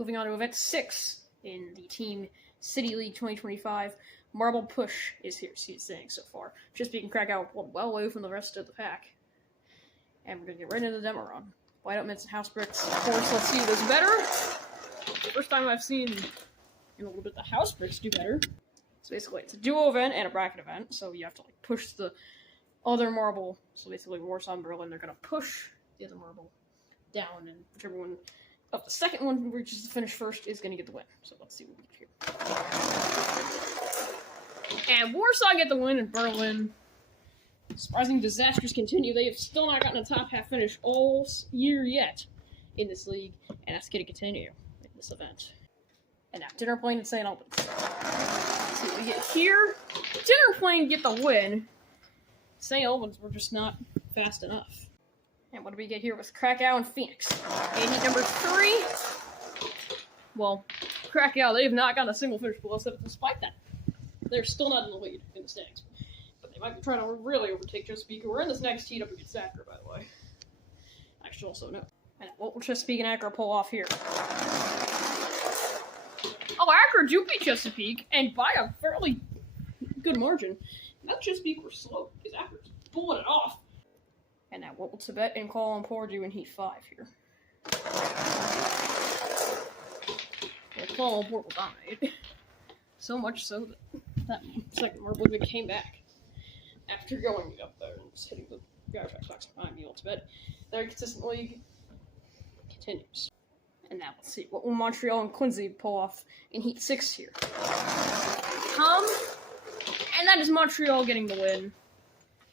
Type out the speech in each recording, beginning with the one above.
Moving on to Event 6 in the Team City League 2025. Marble Push is here, standing so far. Chesapeake and Krakow well away from the rest of the pack. And we're going to get right into the demo run. Whiteout Mints and House Bricks. Of course, let's see who does better. First time I've seen in a little bit the House Bricks do better. So basically, it's a duo event and a bracket event, so you have to like push the other marble. So basically, Warsaw and Berlin, they're going to push the other marble down, and whichever one of the second one reaches the finish first is going to get the win. So let's see what we get here. And Warsaw get the win, and Berlin, surprising disasters continue. They have still not gotten a top half finish all year yet in this league, and that's going to continue in this event. And now, Dinner Plane and St. Albans. Let's see what we get here. Dinner Plane get the win. St. Albans were just not fast enough. And what do we get here with Krakow and Phoenix? And heat number 3. Well, Krakow, they have not gotten a single finish below 7 despite that. They're still not in the lead in the standings. But they might be trying to really overtake Chesapeake. We're in this next heat up against Accra, by the way. I should also know. And what will Chesapeake and Accra pull off here? Oh, Accra do beat Chesapeake, and by a fairly good margin. Now Chesapeake were slow, because Accra's pulling it off. And now what will Tibet and Kuala Lumpur do in Heat 5 here? Well, Kuala Lumpur will dominate. So much so that second marble even came back after going up there and just hitting the garbage box behind the old Tibet. Their consistent league continues. And now let's see, what will Montreal and Quincy pull off in Heat 6 here? And that is Montreal getting the win.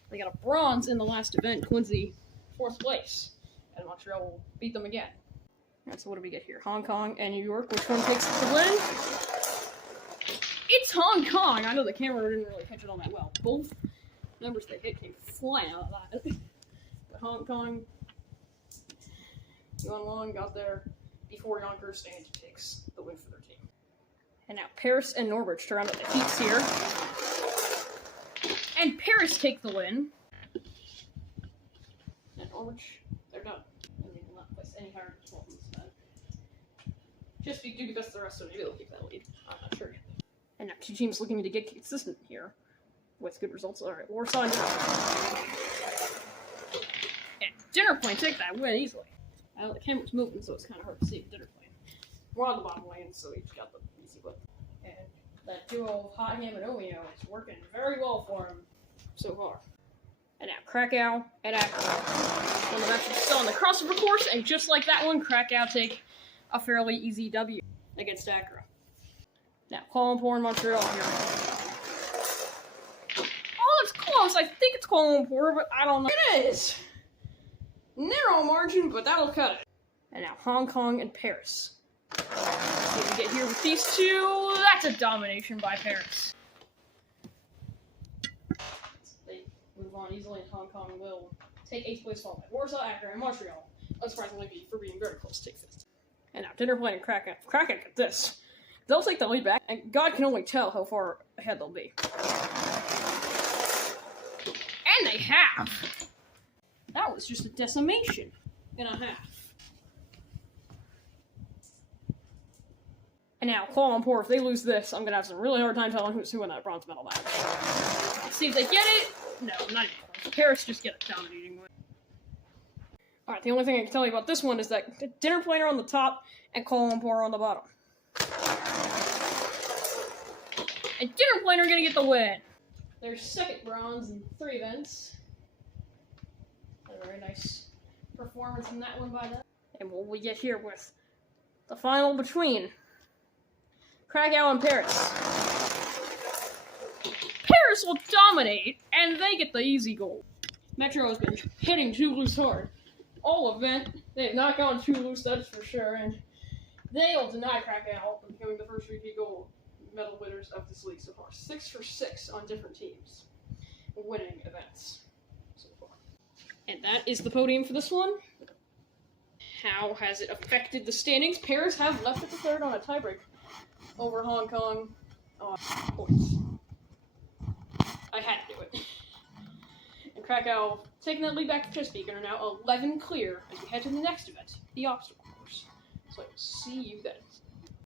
They got a bronze in the last event, Quincy 4th place, and Montreal will beat them again. And so what do we get here? Hong Kong and New York, which one takes the win? It's Hong Kong! I know the camera didn't really catch it all that well. Both numbers they hit came flying out of that. But Hong Kong, Yuan Long got there before Yonkers, and takes the win for their team. And now Paris and Norwich to round up the heats here. And Paris take the win. And Norwich, they're done. And they will not place any higher than 12 in this event. Chesapeake do best the rest, so maybe they'll keep that lead. I'm not sure yet. And now two teams looking to get consistent here with good results. Alright, Warsaw and Dinner Plane take that win easily. I know the camera's moving, so it's kind of hard to see Dinner Plane. We're on the bottom lane, so each got the easy win. And that duo of Hot Ham and Omeo is working very well for him so far. And now Krakow and Accra. One of the matches still on the crossover course, and just like that one, Krakow take a fairly easy W against Accra. Now Kuala Lumpur and Montreal here. Oh, it's close. I think it's Kuala Lumpur, but I don't know. It is! Narrow margin, but that'll cut it. And now Hong Kong and Paris. Let's see what we get here with these two. That's a domination by Paris. They move on easily, and Hong Kong will take 8th place, followed by Warsaw, Accra, and Montreal. Unsurprisingly, for being very close to take 5th. And now Dinner Plane and Krakow. Krakow get this. They'll take the lead back, and God can only tell how far ahead they'll be. And they have. That was just a decimation and a half. And now, Kuala Lumpur, if they lose this, I'm going to have some really hard time telling who's who in that bronze medal match. Let's see if they get it. No, not even close. Paris just get a dominating win. Alright, the only thing I can tell you about this one is that Dinner Plane are on the top and Kuala Lumpur are on the bottom. And Dinner Plane are going to get the win. Their second bronze in 3 events. A very nice performance in that one by them. And what we get here with the final between Krakow and Paris. Paris will dominate, and they get the easy goal. Metro has been hitting Toulouse hard all event. They have not gone too loose, that's for sure, and they will deny Krakow from becoming the first repeat gold medal winners of this league so far. 6 for 6 on different teams winning events so far. And that is the podium for this one. How has it affected the standings? Paris have left at the third on a tiebreak over Hong Kong points. I had to do it. And Krakow taking that lead back to Chesapeake and are now 11 clear as we head to the next event, the obstacle course. So I will see you then.